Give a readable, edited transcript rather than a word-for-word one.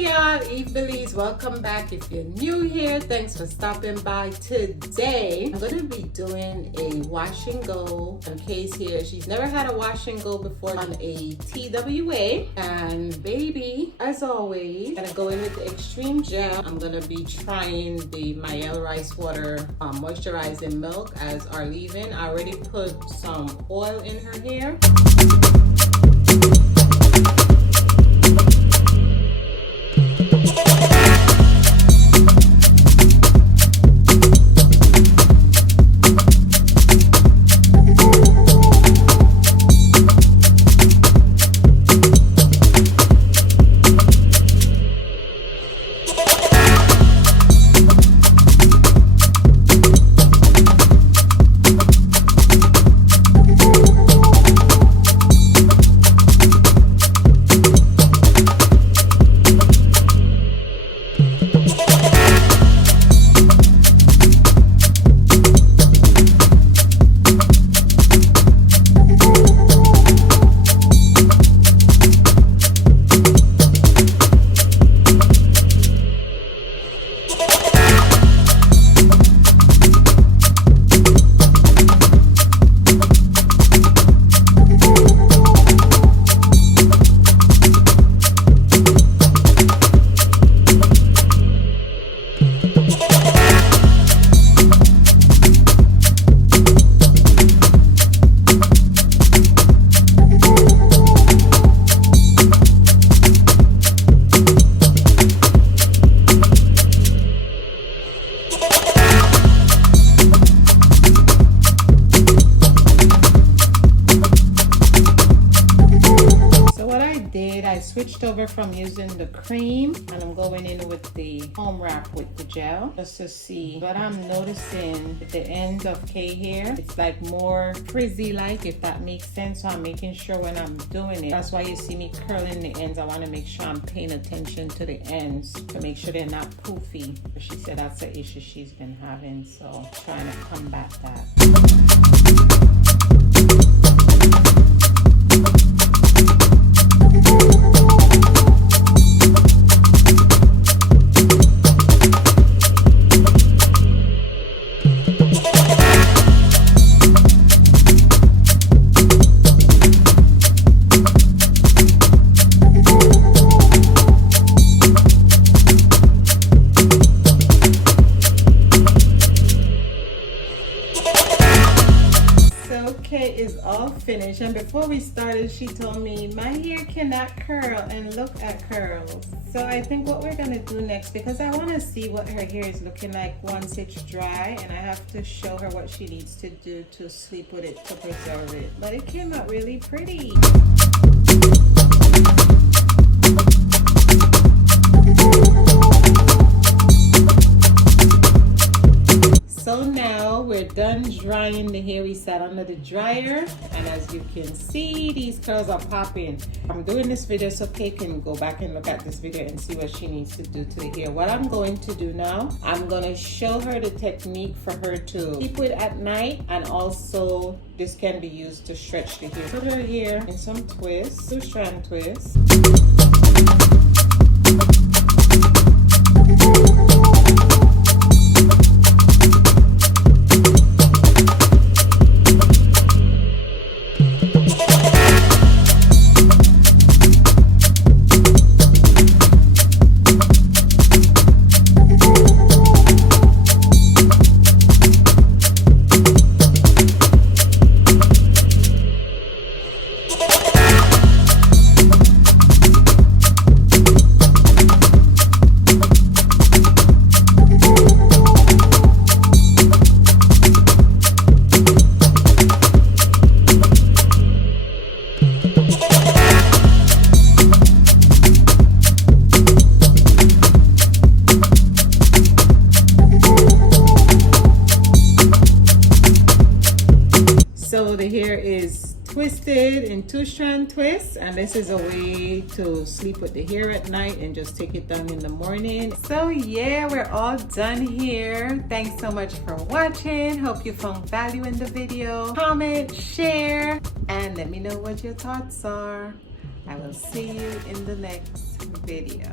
y'all, YVEBELIZE, welcome back. If you're new here, thanks for stopping by. Today I'm going to be doing a wash and go. On Kay's here, she's never had a wash and go before on a TWA, and baby, as always, gonna go in with the extreme gel. I'm gonna be trying the Mielle rice water moisturizing milk as our leave-in. I already put some oil in her hair. I switched over from using the cream and I'm going in with the foam wrap with the gel just to see what I'm noticing at the ends of K hair. It's like more frizzy like, if that makes sense. So I'm making sure when I'm doing it, that's why you see me curling the ends. I want to make sure I'm paying attention to the ends to make sure they're not poofy. But she said that's the issue she's been having, so trying to combat that. Okay, is all finished, and before we started she told me my hair cannot curl, and look at curls. So I think what we're gonna do next, because I want to see what her hair is looking like once it's dry, and I have to show her what she needs to do to sleep with it to preserve it. But it came out really pretty. So now we're done drying the hair. We sat under the dryer, and as you can see, these curls are popping. I'm doing this video so Kay can go back and look at this video and see what she needs to do to the hair. What I'm going to do now, I'm going to show her the technique for her to keep it at night, and also this can be used to stretch the hair. Put her hair in some twists, 2-strand twists. So the hair is twisted in 2-strand twists, and this is a way to sleep with the hair at night and just take it down in the morning. So yeah, we're all done here. Thanks so much for watching. Hope you found value in the video. Comment, share, and let me know what your thoughts are. I will see you in the next video.